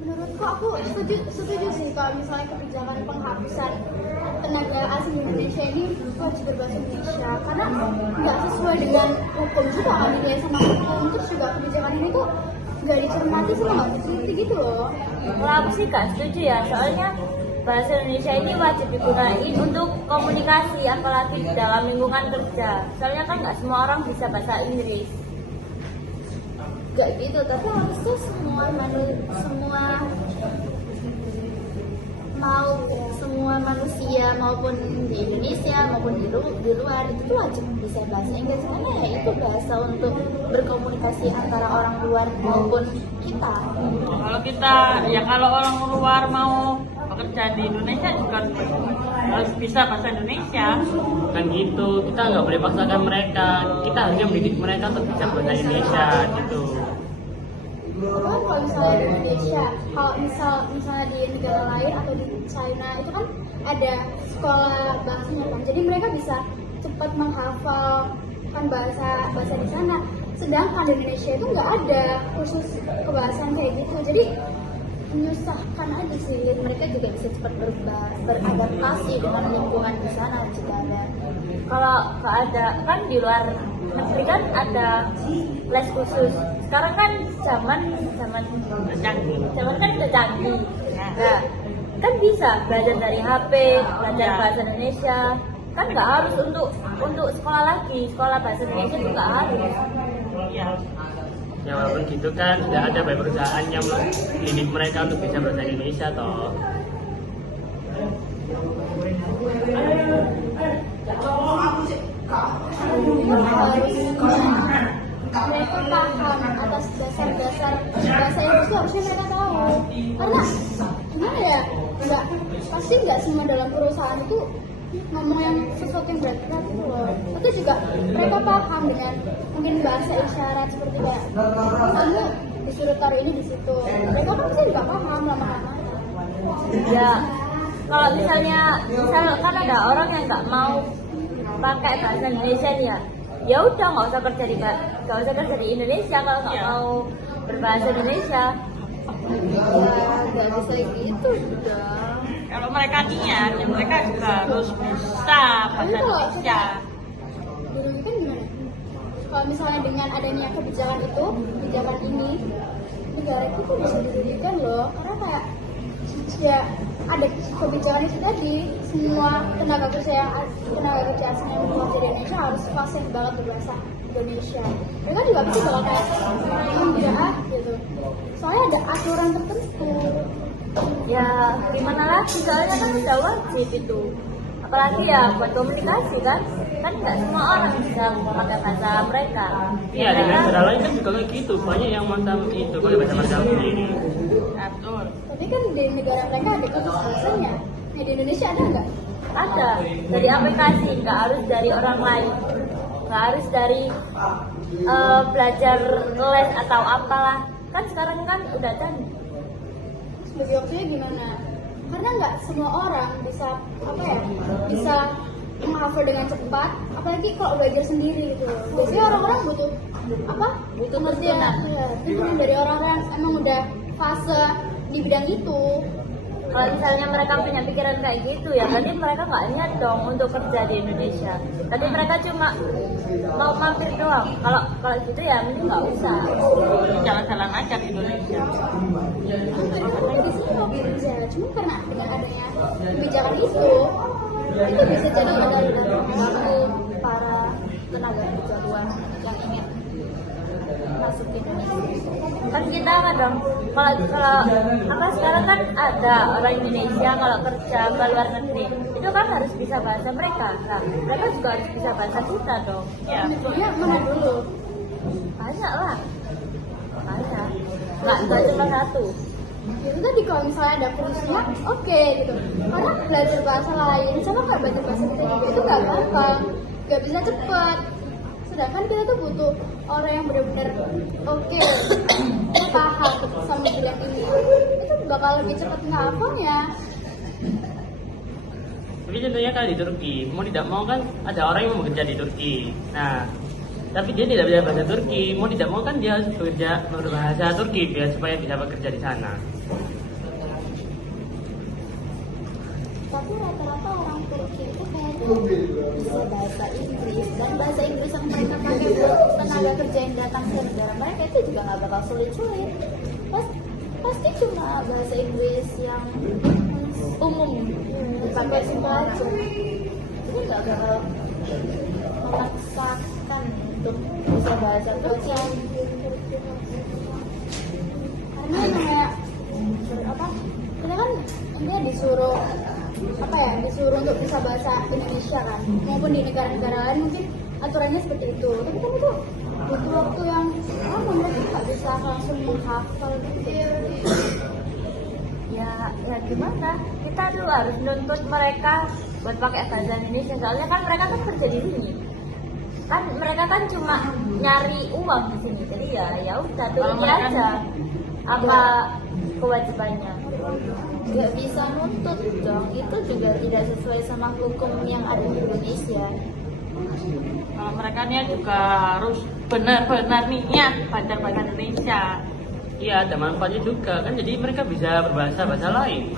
Menurutku aku setuju sih kalau misalnya kebijakan penghapusan tenaga asing di Indonesia ini wajib berbahasa Indonesia karena nggak sesuai dengan hukum juga kan dinilai sama hukum, terus juga kebijakan ini tuh nggak dicermati sama nggak diteliti gitu loh. Kalau aku sih gak setuju ya, soalnya bahasa Indonesia ini wajib digunakan untuk komunikasi, apalagi di dalam lingkungan kerja. Soalnya kan nggak semua orang bisa bahasa Inggris. Gak gitu, tapi harusnya semua manusia maupun di Indonesia maupun di luar itu tuh wajib bisa bahasa Inggris karena ya itu bahasa untuk berkomunikasi antara orang luar maupun kita. Kalau orang luar mau bekerja di Indonesia juga harus bisa bahasa Indonesia. Kan gitu, kita nggak boleh paksakan mereka, kita harusnya mendidik mereka untuk bisa bahasa Indonesia gitu. Kan kalau misalnya di Indonesia, kalau misalnya di negara lain atau di China itu kan ada sekolah bahasanya kan, jadi mereka bisa cepat menghafal kan bahasa di sana. Sedangkan di Indonesia itu nggak ada khusus kebahasaan kayak gitu, jadi menyusahkan aja sih. Mereka juga bisa cepat beradaptasi dengan lingkungan di sana jika ada. Kalau nggak ada kan di luar negeri kan ada les khusus. Sekarang kan zaman kan udah canggih. Nah, kan bisa belajar dari HP, belajar bahasa Indonesia. Kan nggak harus untuk sekolah lagi, sekolah bahasa Indonesia itu nggak harus. Ya walaupun gitu kan sudah ada banyak perusahaan yang mendidik mereka untuk bisa bahasa Indonesia toh. Mereka paham atas dasar-dasar bahasa Inggris itu harusnya mereka tahu karena gimana ya, nggak semua dalam perusahaan itu ngomong yang sesuatu yang berat-berat gitu loh. Itu juga mereka paham dengan mungkin bahasa isyarat seperti kayak kamu disuruh taruh ini di situ, mereka kan pasti juga paham lama-lama. Ya, kalau misal kan ada orang yang nggak mau pakai bahasa Indonesia nih ya udah nggak usah kerja di Indonesia kalau nggak mau berbahasa Indonesia. Nggak bisa gitu dong. Kalau mereka niat, ya mereka juga harus bisa bahasa Indonesia. Dirugikan gimana? Kalau misalnya dengan adanya kebijakan ini, negara kita bisa dirugikan loh, karena kayak ya ada kebijakan itu tadi, semua tenaga kerja asing yang bekerja di Indonesia harus fasih banget berbahasa Indonesia. Mereka juga pasti bakal kayak enggak gitu. Soalnya ada aturan tertentu. Ya gimana lagi, soalnya kan udah wajib itu. Apalagi ya buat komunikasi kan nggak semua orang bisa memakai bahasa mereka. Iya, di negara lain kan juga kayak gitu, banyak yang macam itu pakai bahasa sendiri. Betul. Tapi kan di negara mereka ada khusus bahasanya. Nah di Indonesia ada nggak? Ada dari aplikasi, nggak harus dari orang lain, nggak harus dari belajar les atau apalah. Kan sekarang kan udah canggih. Bagi waktunya gimana? Karena nggak semua orang bisa menghafal dengan cepat, apalagi kalau belajar sendiri gitu. Biasanya orang-orang butuh pengertian, tuntunan dari orang-orang yang emang udah fase di bidang itu. Kalau misalnya mereka punya pikiran kayak gitu ya, tadi mereka nggak niat dong untuk kerja di Indonesia. Tadi mereka cuma mau mampir doang. Kalau gitu ya mending nggak usah. Jalan-jalan aja di Indonesia. Di sini mau kerja, cuma karena dengan adanya kebijakan itu bisa jadi modal untuk para tenaga kerja luar yang ingin masuk ke Indonesia. Kan kita kadang kalau sekarang kan ada orang Indonesia kalau kerja ke luar negeri itu kan harus bisa bahasa mereka. Nah, mereka juga harus bisa bahasa kita dong. Ya. Medianya mana dulu? Banyak lah. Nggak cuma satu. Itu tadi kalau misalnya ada kursusnya, oke gitu. Karena belajar bahasa lain sama kayak belajar bahasa kita juga itu nggak gampang, nggak bisa cepet. Sedangkan kita tuh butuh orang yang benar-benar oke, paham sama bilang ini. Itu bakal lebih cepat ngapalnya. Tapi contohnya kalau di Turki, mau tidak mau kan ada orang yang mau bekerja di Turki. Nah, tapi dia tidak bisa bahasa Turki, mau tidak mau kan dia harus bekerja berbahasa Turki biar supaya bisa bekerja di sana. tapi rata-rata orang Turki itu kayaknya bisa bahasa Inggris, dan bahasa Inggris yang mereka pakai buat tenaga kerja yang datang ke negara mereka itu juga nggak bakal sulit-sulit. Pasti cuma bahasa Inggris yang umum dipakai semua aja, jadi nggak bakal memaksakan untuk bisa bahasa Turki. Karena kayak apa, kita kan intinya disuruh untuk bisa bahasa Indonesia kan, maupun di negara-negara lain mungkin aturannya seperti itu, tapi kan itu butuh waktu yang lama, mereka nggak bisa langsung menghafal gitu. Ya gimana, kita tuh harus nuntut mereka buat pakai bahasa Indonesia, soalnya kan mereka kan kerja di sini kan, mereka kan cuma nyari uang di sini, jadi ya udah turuti aja apa kewajibannya. Nggak bisa nuntut dong, itu juga tidak sesuai sama hukum yang ada di Indonesia. Kalau mereka niat juga harus benar-benar niat belajar bahasa Indonesia. Iya, ada manfaatnya juga kan, jadi mereka bisa berbahasa lain.